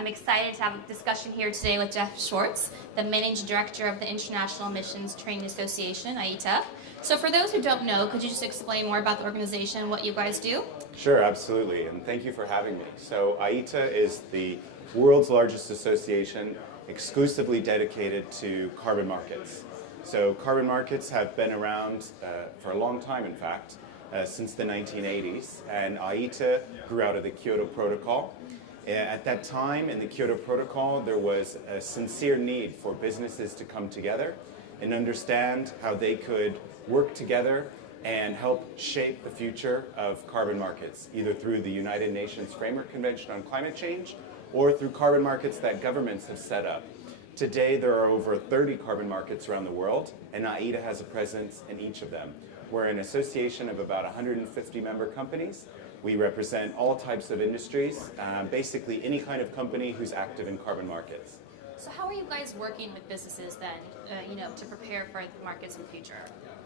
I'm excited to have a discussion here today with Jeff Swartz, the Managing Director of the International Emissions Trading Association, IETA. So for those who don't know, could you just explain more about the organization, what you guys do? Sure, absolutely, and thank you for having me. So IETA is the world's largest association exclusively dedicated to carbon markets. So carbon markets have been around for a long time, in fact, since the 1980s, and IETA grew out of the Kyoto Protocol. At that time, in the Kyoto Protocol, there was a sincere need for businesses to come together and understand how they could work together and help shape the future of carbon markets, either through the United Nations Framework Convention on Climate Change or through carbon markets that governments have set up. Today, there are over 30 carbon markets around the world, and IETA has a presence in each of them. We're an association of about 150 member companies. We represent all types of industries, basically any kind of company who's active in carbon markets. So how are you guys working with businesses then, to prepare for the markets in the future?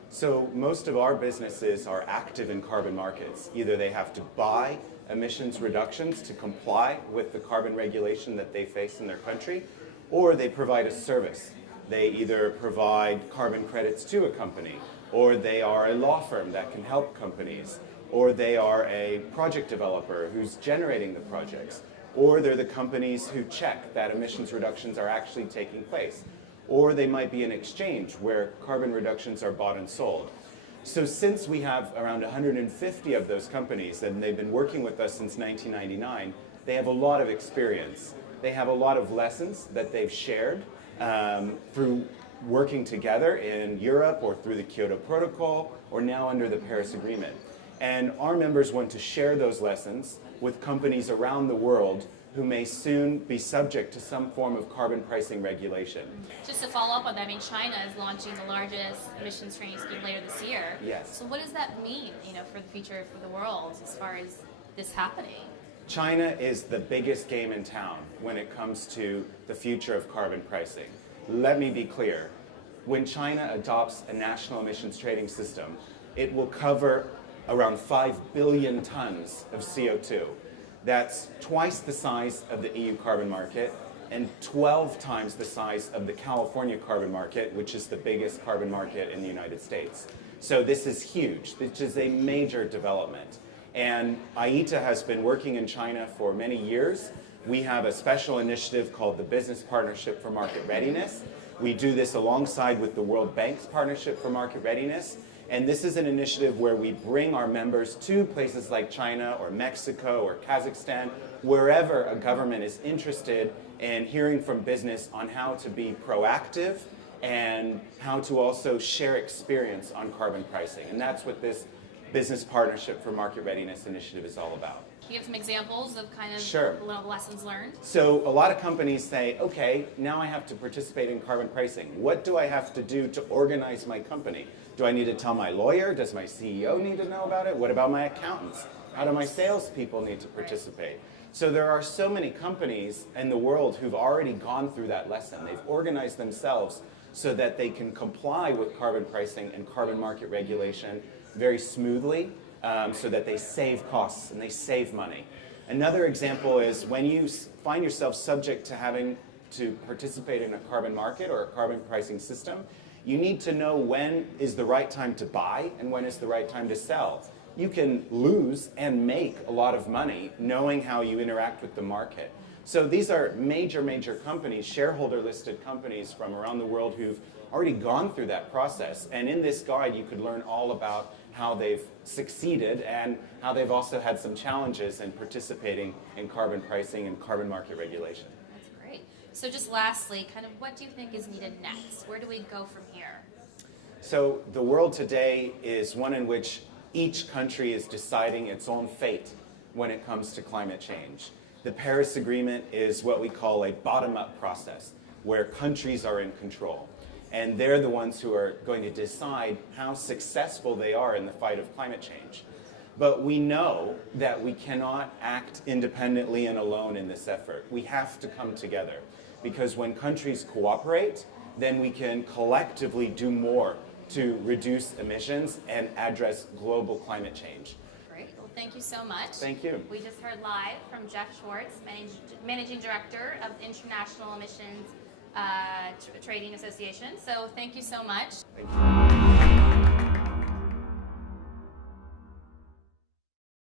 So most of our businesses are active in carbon markets. Either they have to buy emissions reductions to comply with the carbon regulation that they face in their country, or they provide a service. They either provide carbon credits to a company, or they are a law firm that can help companies, or they are a project developer who's generating the projects, or they're the companies who check that emissions reductions are actually taking place, or they might be an exchange where carbon reductions are bought and sold. So since we have around 150 of those companies, and they've been working with us since 1999, they have a lot of experience. They have a lot of lessons that they've shared through working together in Europe or through the Kyoto Protocol or now under the Paris Agreement. And our members want to share those lessons with companies around the world who may soon be subject to some form of carbon pricing regulation. Just to follow up on that, China is launching the largest emissions trading scheme later this year. Yes. So what does that mean, for the future for the world as far as this happening? China is the biggest game in town when it comes to the future of carbon pricing. Let me be clear. When China adopts a national emissions trading system, it will cover around 5 billion tons of CO2. That's twice the size of the EU carbon market and 12 times the size of the California carbon market, which is the biggest carbon market in the United States. So this is huge. This is a major development. And IETA has been working in China for many years. We have a special initiative called the Business Partnership for Market Readiness. We do this alongside with the World Bank's Partnership for Market Readiness. And this is an initiative where we bring our members to places like China or Mexico or Kazakhstan, wherever a government is interested in hearing from business on how to be proactive and how to also share experience on carbon pricing. And that's what this Business Partnership for Market Readiness initiative is all about. Can you give some examples of kind of Sure. lessons learned? So a lot of companies say, okay, now I have to participate in carbon pricing. What do I have to do to organize my company? Do I need to tell my lawyer? Does my CEO need to know about it? What about my accountants? How do my salespeople need to participate? So there are so many companies in the world who've already gone through that lesson. They've organized themselves so that they can comply with carbon pricing and carbon market regulation very smoothly, so that they save costs and they save money. Another example is when you find yourself subject to having to participate in a carbon market or a carbon pricing system, you need to know when is the right time to buy and when is the right time to sell. You can lose and make a lot of money knowing how you interact with the market. So these are major, major companies, shareholder listed companies from around the world who've already gone through that process. And in this guide, you could learn all about how they've succeeded and how they've also had some challenges in participating in carbon pricing and carbon market regulation. That's great. So just lastly, kind of what do you think is needed next? Where do we go from here? So the world today is one in which each country is deciding its own fate when it comes to climate change. The Paris Agreement is what we call a bottom-up process, where countries are in control. And they're the ones who are going to decide how successful they are in the fight of climate change. But we know that we cannot act independently and alone in this effort. We have to come together, because when countries cooperate, then we can collectively do more to reduce emissions and address global climate change. Great. Well, Thank you so much. Thank you. We just heard live from Jeff Swartz, Managing Director of the International Emissions Trading Association. So thank you so much. Thank you.